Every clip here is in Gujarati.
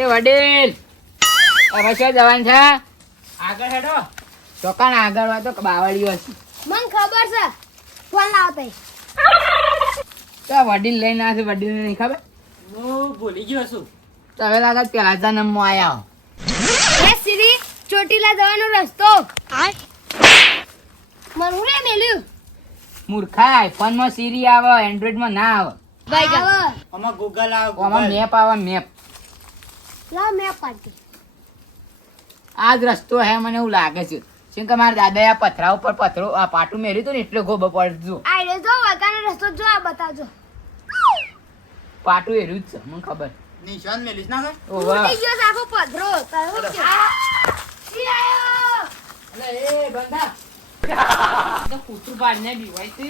એ વડીલ હવે શું જવાનું છે? આગળ હેડો. ચોકાણ આગળ હોય તો બાવળીઓ હશે. મને ખબર છે ફોન લાવતા તો વડીલ લઈને આવશે, વડીલને નહીં ખબર? હું ભૂલી ગયો છું. તો હવે લાગે પેલા જન્મમાં આયા હો. હે સિરી ચોટીલા જવાનો રસ્તો મને હું રે મેલ્યું મૂર્ખા આઈફોનમાં સીરી આવે, એન્ડ્રોઈડમાં ના આવે. ભાઈ આમાં ગૂગલ આવે, આમાં ગૂગલ. મેપ આવે, મેપ. લાવ મેં પાડતી આ જ રસ્તો હે મને એવું લાગે છે. શું કે મારા દાદાએ આ પથરા ઉપર પથરો આ પાટું મેર્યું હતું ને એટલે ગોબો પડજો. આઈડે જો વાકાનો રસ્તો જો આ બતાવજો પાટું એર્યું જ છે મને ખબર. નિશાન મેલીશ ના કર. ઓવા. તૂટી ગયો છે આખો પથરો તારો શું છે સી આયો અલે એ બંધા તો કૂતરું પાડને બીવાય છે.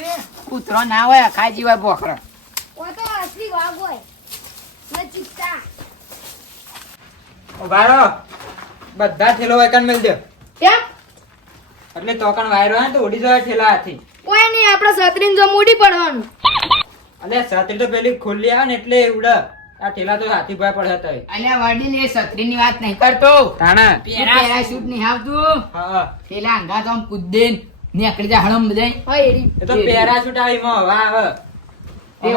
કૂતરો ના હોય ખાઈ જીવાય બોખરા. ઓ તો અસલી વાઘ હોય ને ચિત્તા ઉભા રહો. બધા ઠેલો વાયકાન મેલ દે. કેમ એટલે તોકણ વાયરો હે તો ઉડી જાય ઠેલા હાથી. કોઈ નહીં આપણે સતરીન જો મૂડી પડવાનું અલે છત્રી તો પેલી ખુલ્લી આવે ને એટલે ઉડે. આ ઠેલા તો હાથી ભાઈ પડે તોય. અલ્યા વડીલ એ છત્રીની વાત નહીં કરતો. તાણા. પેરાશૂટ નહીં આવતું. હા. પેલા અંગા તો આમ કૂદે ને નીકળી જાય હળમ બધાય. હા એરી એ તો પેરાશૂટ આવી માં હવા આવે. તે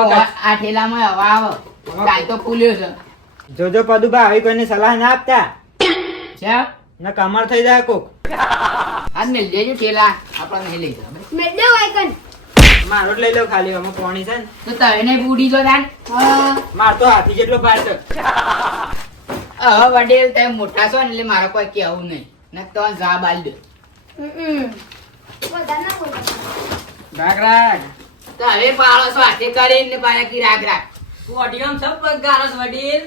આ ઠેલામાં હવા આવે. કાલ તો ફૂલ્યો છે. જોજો પદુભા આવી કોઈને સલાહ ના આપતા. છે ને કમર થઈ જાય કોક. હાલ મેલ દેજો ઠેલા આપણને નહીં લઈ જાય. મેં દે વાયકન મારો જ લઈ લો ખાલી આમાં પાણી છે ને. તો તને બુડી જો તાન. હા માર તો હાથી જેટલો ભાર છે. વડીલ તમે મોટા છો ને એટલે મારે કોઈ કહેવું નહીં. ને તો જવાબ આલી દો. બધા ના બોલ રાગ રાગ. તો હવે પાડો છો હાથે કરીને પાડે કી રાગ રાગ. ઓડિયમ સબ પગારસ વડીલ.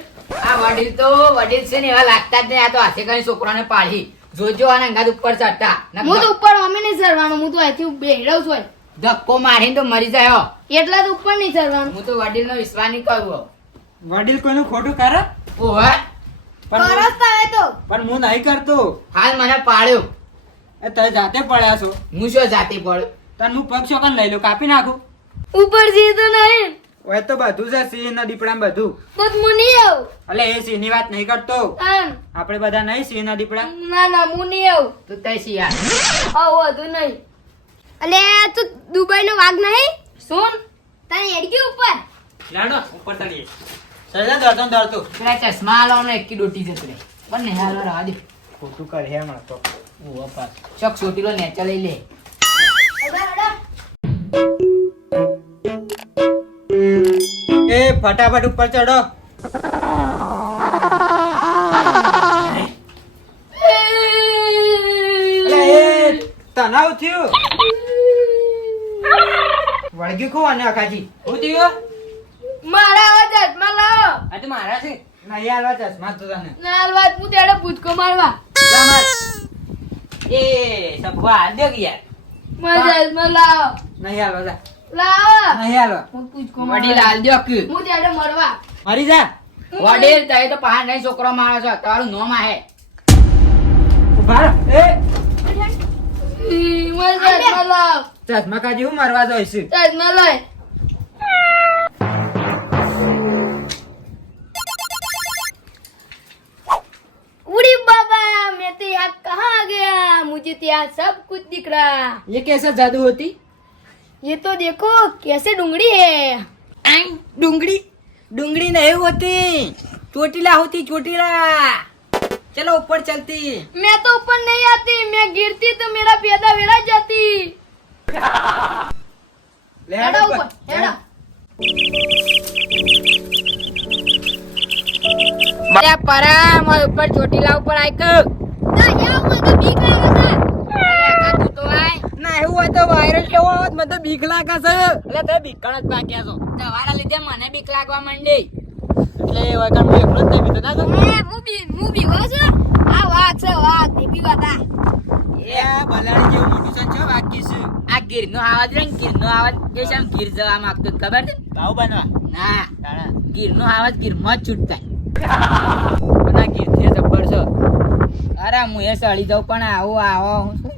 આ વડીલ તો વડીલ છે ને એવા લાગતા જ નહીં. આ તો હાથે કરીને છોકરાને પાડી જોજો અને અંગાત ઉપર ચડતા. હું તો ઉપર અમે નહીં ચડવાનું હું તો અહીંથી બેહડવ છું ધક્કો મારીને તો મરી જાય હો. એટલા તો ઉપર નહીં ચડવાનું હું તો વડીલ નો વિશ્વાસ નહીં કરું. વડીલ કોઈનું ખોટું કરે ઓહે પણ કરસ તારે તો પણ હું નહીં કરતો. હાલ મને પાડ્યો. એ તમે જાતે પડ્યા છો. હું શું જાતે પડ્યો? તને હું પગ શોકન લઈ લો કાપી નાખું. ઉપર જઈએ તો નહીં હવે તો બધું છે સિંહ ના દીપડા બધું. તો હું નહીં આવું અલે એ સિંહ ની વાત નહીં કરતો. આમ. આપણે બધા નહીં સિંહ ના દીપડા. ના ના હું નહીં આવું તું તઈ શિયાળ. આવું હતું નહીં અલે તું દુબઈ નો વાઘ નહીં સુન તને એડકી ઉપર લાડો ઉપર ચડીએ. સજા દરતો દરતો. પેલા ચશ્મા લાવો ને એકી ડોટી જતો રહે. પણ નહીં હાલો રાહ દે. ખોટું કરે હે હમણાં તો. ઓહો પાસ. શોખ સોટીલો નેચા લઈ લે. એ ફટાફટ ઉપર ચડો. અલે એ તનાવ થયું. વળગ્યું ખો અને અકાજી. હું થયું? મારા આવા ચશ્મા લાવો આ તો મારા છે. નહીં આલવા ચશ્મા તો તને. ના વાત હું તેડે પૂછકો મારવા જા માર. એ સબવા આ દે યાર. મારા ચશ્મા લાવો નહીં આલવા જા. લાવો નહીં આલવા. હું પૂછકો વડીલ હાલ દો કે. હું તેડે મરવા મરી જા. વડીલ તઈ તો પહાડ નહીં છોકરો મારો છો. તારું નોમ આહે. ઉભા રહો. એ મારા ચશ્મા લાવો ચશ્મા કાજી હું મારવા જોઈશ. ચશ્મા લાય उड़ी बाबा मैं तो यहाँ कहाँ गया मुझे तो यहाँ सब कुछ दिख रहा ये कैसा जादू होती? ये तो देखो कैसे डूंगरी है डूंगरी डूंगरी नहीं होती, चोटीला होती, चोटीला. चलो ऊपर चलती. मैं तो ऊपर नहीं आती मैं गिरती तो मेरा पैदा वेड़ा जाती हेड़ा ऊपर हेड़ा અરે પરા માર ઉપર ચોટીલા ઉપર આય કે. ना यहाँ मुझे तो बीक लगा था અરે તું તો આય. ના એવું હોય તો વાયરલ કેવો આવત મને તો બીક લાગે છે. એટલે તે બીકણ જ પાક્યા છો. તમારા લીધે મને બીક લાગવા માંડી. એટલે વાયકણ હું એકલો જ નહીં બીતો ના તો. मुंबई हो जो आ वाग से वाग नहीं पता એ બલાડી જેવું મોટું છે જો વાકી છે. આ ગીરનો આવાજ રે ને ગીરનો આવાજ એ શામ ગીર જવા માંગતો હતો, ખબર છે? ભાવ બનવા. ના તાણા. ગીરનો આવાજ ગીરમાં જ છૂટતા. ના ગીરથી જબ્બર છે. અરે હું એ સળી જાઉં પણ આવો આવો હું શું?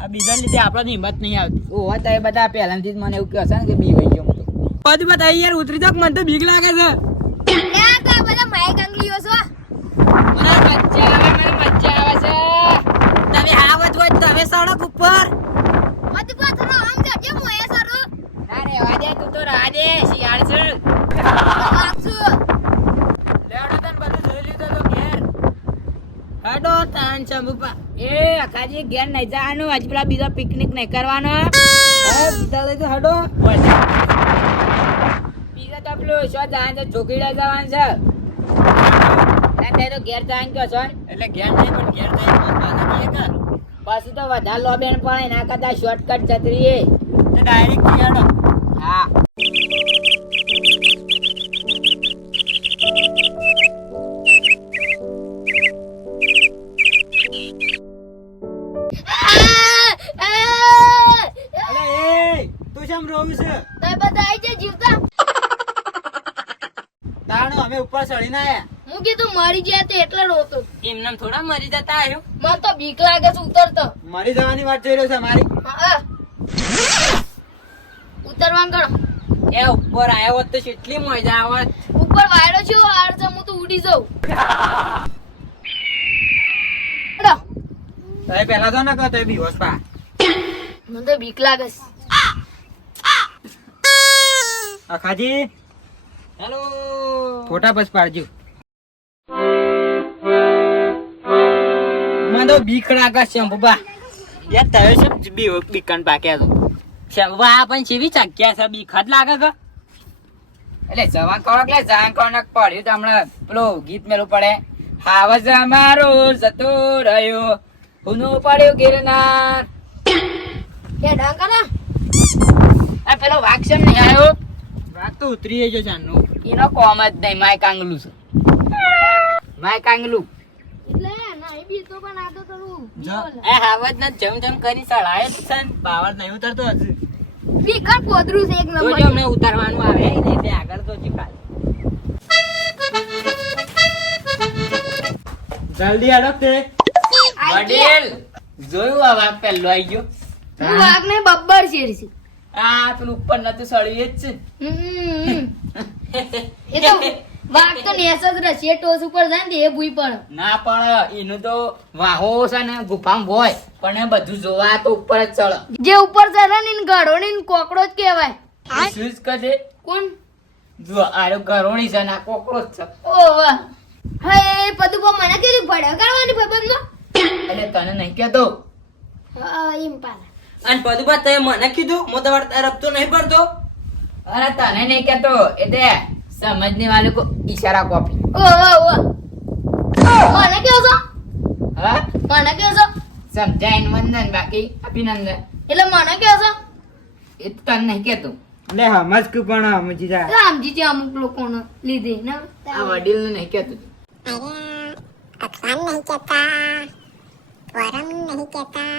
આ બીજાને લીધે આપણને હિંમત નહીં આવતી. ઓહો તો એ બધા પહેલાથી જ મને એવું કહે છે ને કે બી વઈ ગયો હું તો. બધું બતાવી યાર ઉતરી જાવ મને તો બીક લાગે છે. क्या का बड़ा माय गंगली हो सो મને મજા આવે છે. તમે આવત હોય તો તમે સડક ઉપર મત પાથરો આમ જજે મોયા સરું ના રેવા દે, તું તો રાહ દે, શિયાળ છે. વાગસુ લેવડો તને બધું જોઈ લીધું તો ઘેર. હેડો તાન ચંબુપા. એ અખાજી ઘેર નહીં જવાનું, હજી પેલા બીજો પિકનિક નહીં કરવાનો. બીજા લઈ તો હેડો. બીજા તો પેલું શું જવાનું છે, ચોકીડા જવાનું છે. ના તે તો ઘેર જવાનું કહો છો ને? એટલે ઘેર નહીં પણ ઘેર જઈને પાછા જઈએ કે પછી તો વધારે લોબેન પડે, ના કરતા શોર્ટકટ જતરીએ. ડાયરેક્ટ હેડો. હા. અલે એ તું શેમ રોવું છે? તય બધા આઈ જાય જીવતા તાણો અમે ઉપર ચડીને આયા. હું કીધું મરી જાય તો એટલે રોતો એમને થોડા મરી જતા આવ્યો. મને તો બીક લાગે છે ઉતરતો મરી જવાની વાત જોઈ રહ્યો છે મારી. હા ઉતરવાનું ગણો એ ઉપર આવ્યો હોત તો કેટલી મજા આવત. ઉપર વાયરો છે આર છે હું તો ઉડી જાઉં હેડો. તમે પેલા તો ના કહો તો બી હોસ્પા. મને તો બીક લાગે છે અખાજી હેલો ફોટા બસ પાડજો. મને તો બીક લાગે છે શંભુબા. યાર તમે શું બીકન પાક્યા છો? શંભુબા આ પણ ચેવી ચાક્યા છે, બીક જ લાગે કે? એટલે જવાન કોણ એટલે જવાન કોણ પડ્યું તો હમણાં પેલું ગીત મેલું પડે. હાવજ અમારો જતો રહ્યો, હુનો પડ્યો ગિરનાર. કે ડાંગરા આ પેલો વાઘ છે નહીં આવ્યો, વાત તો ઉતરી ગયો જાનનું. એનો કોમ જ નહીં. માય કાંગલું છે, માય કાંગલું. એટલે નહીં બી તો પણ આ તો થોડું એ હાવજ ના જમ જમ કરી સળાય છે ને પાવર નહીં ઉતરતો હજુ. બીકર પોદરું છે એક તો નંબર જો અમને ઉતારવાનું આવે ને તે આગળ તો ચીકાય. જલ્દી આડો તે. વડીલ જોયું આ વાઘ પહેલો આવી ગયો. હું વાઘ ને બબ્બર શેર છે આ પેલું ઉપર નતું સળ્યું એ જ છે. એ તો વાઘ તો નેસ જ રહે ટોસ ઉપર જાય ને એ ભૂઈ પડે ના પણ એનું તો વાહો છે ને ગુફામાં હોય, પણ એ બધું જોવા તો ઉપર જ ચડે. જે ઉપર ચડે ને એને ગળોણી ને કોકડો જ કહેવાય શું જ કહે? કોણ જો આરો ગરોળી છે ને આ કોકરો જ છે. ઓ વાહ હે પદુ કો મને કેલી પડે કરવાની ભાઈબંધો એટલે તને નહીં કહેતો. હા એમ પાલા અને પદુબા તે મને કીધું હું તમારે તરફ તો નહીં પડતો. અરે તને નહીં કહેતો, એટલે સમજને વાલે કો ઈશારા કોપી. ઓ મને કેવો છો હા મને કેવો છો સમજાય વંદન, બાકી અભિનંદન. એટલે મને કેવો છો એ તો તને નહીં કહેતો. લે હમજ કે પણ સમજી જા. રામજી છે અમુક લોકોને લીધે ને આ વડીલ ને નહીં કહેતો. અખવાન નહીં કહેતા, વરમ નહીં કહેતા,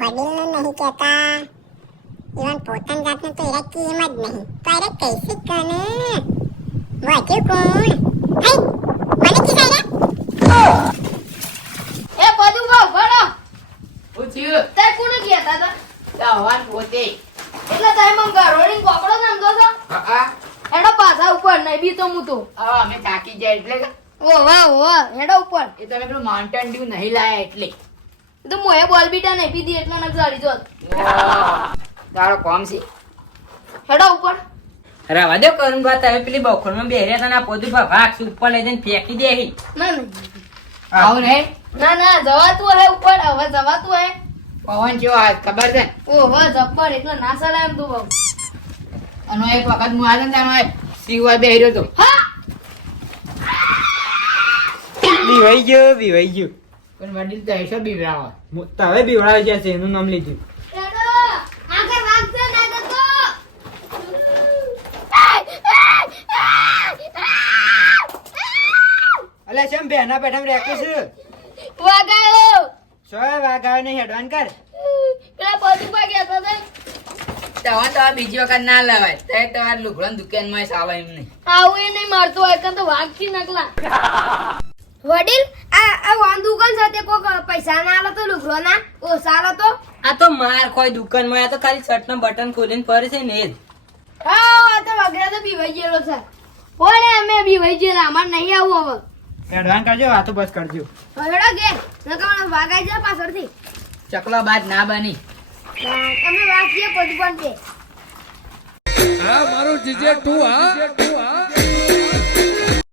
વડીલને નહીં કહેતા, ઇવન પોતાની જાતને તો એરા કેમ જ નહીં. તો એરા કૈસે કને વધ્યું કોણ? હે મને કીધા એ પદુ ભાવ ભણો પૂછ્યું તે કોને કહેતા હતા સવાન પોતે. એટલે તમે મને ગળોણી કોકડો સમજો છો હા હેડો પાછા ઉપર નહીં બી તો હું તો હા અમે થાકી જાય એટલે કે. ઓ વાહ હેડો ઉપર એ તમે પેલું માઉન્ટેન ડ્યુ નહીં લાયા એટલે. તો મોએ બોલ બીટા નહીં પીધી એટલે ન ગાડી જોત તારો કોમ છે. હેડો ઉપર રવા દો કરું બા. તમે પેલી બખોરમાં બેહર્યા હતા ને પદુબા વાઘ ઉપર લઈ જઈને ફેંકી દે. ના આવું નહીં. ના જવાતું હે ઉપર હવે જવાતું હે પવન કેવો આવે ખબર છે? ઓહો જબ્બર એટલે ના સડાય એમ તું બહુ અને એક વખત હું આવ્યો ને ત્યાં સિવાય બેહર્યો હતો. હા બીવાઈ ગયો. પણ વડીલ તો એસો બીવરાવો. તમે બીવડાવી ગયા છે એનું નામ લીધું. હેડો આગળ વાગશે ના જતો અલે કેમ બેના પેઠામ રેકે છે? વાગાયો સોય વાઘ આવે ને હેડવાન કર. પેલા પદુ પા ગયા હતા તો બીજી વખત ના લવાય. તો તમારે લુગડા દુકાનમાં સાવ એમ નહીં. આવું એ નહીં મારતો હોય કે તો વાગથી નકલા વડીલ આ વાંદુકન સાથે કોક પૈસા ના આલો તો લુગડો ના ઓછા આલો તો આ તો માર કોઈ દુકાનમાં આ તો ખાલી શર્ટ નું બટન ખોલીને ફરે છે ને જ. હા આ તો વગેરે તો બીવાઈ ગયેલો છે બોલે અમે બીવાઈ ગયેલા અમાર નહીં આવું હવે એડવાન્સ કરજો વાતો બસ કરજો હળો કે નકર વાઘ આઈ જાય પાછળથી ચકલો બાદ ના બની તમે વાઘ છે પછી પણ છે હા મારું જીજે તું હા